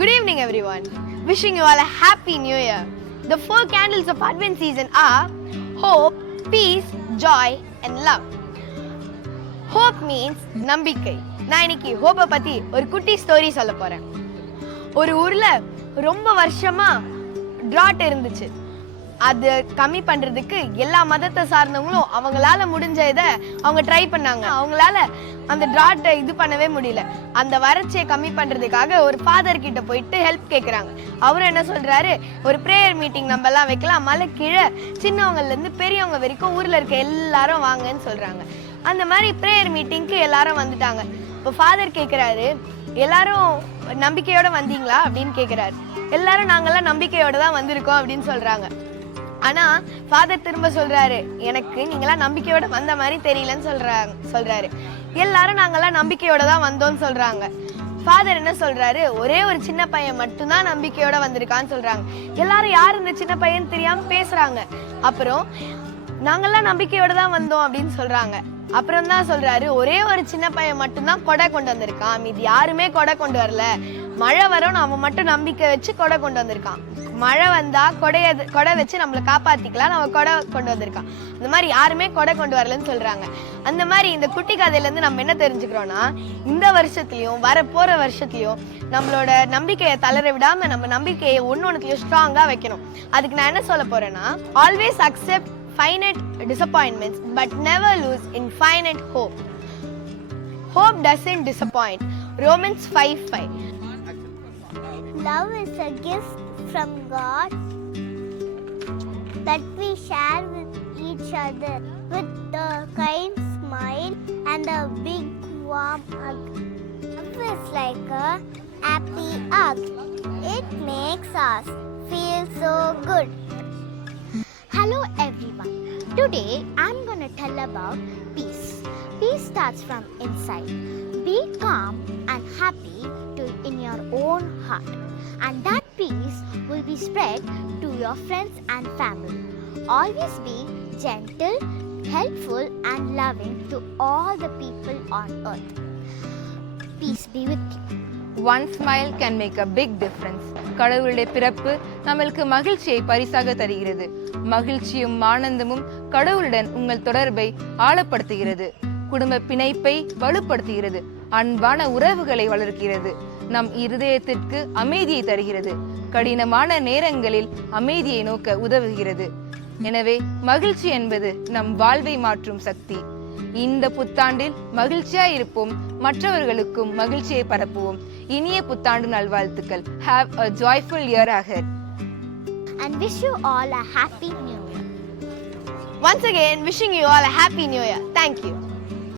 Good evening, everyone. Wishing you all a happy new year. The 4 candles of Advent season are hope, peace, joy, and love. Hope means நம்பிக்கை. நான் இன்னைக்கு ஹோப்பை பத்தி ஒரு குட்டி story சொல்ல போறேன். ஒரு ஊர்ல ரொம்ப வருஷமா drought இருந்துச்சு. அது கம்மி பண்றதுக்கு எல்லா மதத்தை சார்ந்தவங்களும் அவங்களால முடிஞ்ச இதை அவங்க ட்ரை பண்ணாங்க. அவங்களால அந்த டிராட்டை இது பண்ணவே முடியல. அந்த வறட்சியை கம்மி பண்றதுக்காக ஒரு ஃபாதர் கிட்ட போயிட்டு ஹெல்ப் கேட்குறாங்க. அவரும் என்ன சொல்றாரு, ஒரு ப்ரேயர் மீட்டிங் நம்ம எல்லாம் வைக்கலாம், மலை கீழே சின்னவங்கல இருந்து பெரியவங்க வரைக்கும் ஊர்ல இருக்க எல்லாரும் வாங்கன்னு சொல்றாங்க. அந்த மாதிரி ப்ரேயர் மீட்டிங்க்கு எல்லாரும் வந்துட்டாங்க. இப்போ ஃபாதர் கேட்குறாரு, எல்லாரும் நம்பிக்கையோட வந்தீங்களா அப்படின்னு கேட்குறாரு. எல்லாரும் நாங்கெல்லாம் நம்பிக்கையோட தான் வந்திருக்கோம் அப்படின்னு சொல்றாங்க. ஆனா ஃபாதர் திரும்ப சொல்றாரு, எனக்கு நீங்களாம் நம்பிக்கையோட வந்த மாதிரி தெரியலன்னு சொல்றாரு. எல்லாரும் நாங்கெல்லாம் நம்பிக்கையோட தான் வந்தோம்னு சொல்றாங்க. ஃபாதர் என்ன சொல்றாரு, ஒரே ஒரு சின்ன பையன் மட்டும்தான் நம்பிக்கையோட வந்திருக்கான்னு சொல்றாங்க. எல்லாரும் யார் இந்த சின்ன பையன் தெரியாம பேசுறாங்க. அப்புறம் நாங்கெல்லாம் நம்பிக்கையோட தான் வந்தோம் அப்படின்னு சொல்றாங்க. அப்புறம் தான் சொல்றாரு, ஒரே ஒரு சின்ன பையன் மட்டும்தான் கொடை கொண்டு வந்திருக்கான், மீதி யாருமே கொடை கொண்டு வரல. மழை வரும்னு அவன் மட்டும் நம்பிக்கை வச்சு கொடை கொண்டு வந்திருக்கான். மழை வந்தா கொடை வச்சு நம்மளை காப்பாத்திக்கலாம், நம்ம கொடை கொண்டு வந்திருக்கான். அந்த மாதிரி யாருமே கொடை கொண்டு வரலன்னு சொல்றாங்க. அந்த மாதிரி இந்த குட்டி கதையில இருந்து நம்ம என்ன தெரிஞ்சுக்கிறோம்னா, இந்த வருஷத்துலயும் வரப்போற வருஷத்துலயும் நம்மளோட நம்பிக்கையை தளர விடாம நம்ம நம்பிக்கையை ஒன்னொன்னுலயும் ஸ்ட்ராங்கா வைக்கணும். அதுக்கு நான் என்ன சொல்ல போறேன்னா, always accept finite disappointments but never lose infinite hope. Hope doesn't disappoint. Romans 5:5. Love is a gift from God that we share with each other with a kind smile and a big warm hug. Love is like a happy hug. It makes us feel so good. Hello everyone. Today I'm going to tell about peace. Peace starts from inside. Be calm and happy in your own heart. And that peace will be spread to your friends and family. Always be gentle, helpful and loving to all the people on earth. Peace be with you. One smile can make a big difference. கடவுளுடைய பிறப்பு நம்மளுக்கு மகிழ்ச்சியை பரிசாக தருகிறது. மகிழ்ச்சியும் ஆனந்தமும் கடவுளுடன் உங்கள் தொடர்பை ஆழப்படுத்துகிறது, குடும்ப பிணைப்பை வலுப்படுத்துகிறது, அன்பான உறவுகளை வளர்க்கிறது, நம் இருதயத்திற்கு அமைதியை தருகிறது, கடினமான நேரங்களில் அமைதியை நோக்க உதவுகிறது. எனவே மகிழ்ச்சி என்பது நம் வாழ்வை மாற்றும் சக்தி. இந்த புத்தாண்டில் மகிழ்ச்சியாய் இருப்போம், மற்றவர்களுக்கும் மகிழ்ச்சியை பரப்புவோம். இனிய புத்தாண்டு நல்வாழ்த்துக்கள். Have a joyful year ahead. And wish you all a happy new year. Once again, wishing you all a happy new year. Thank you.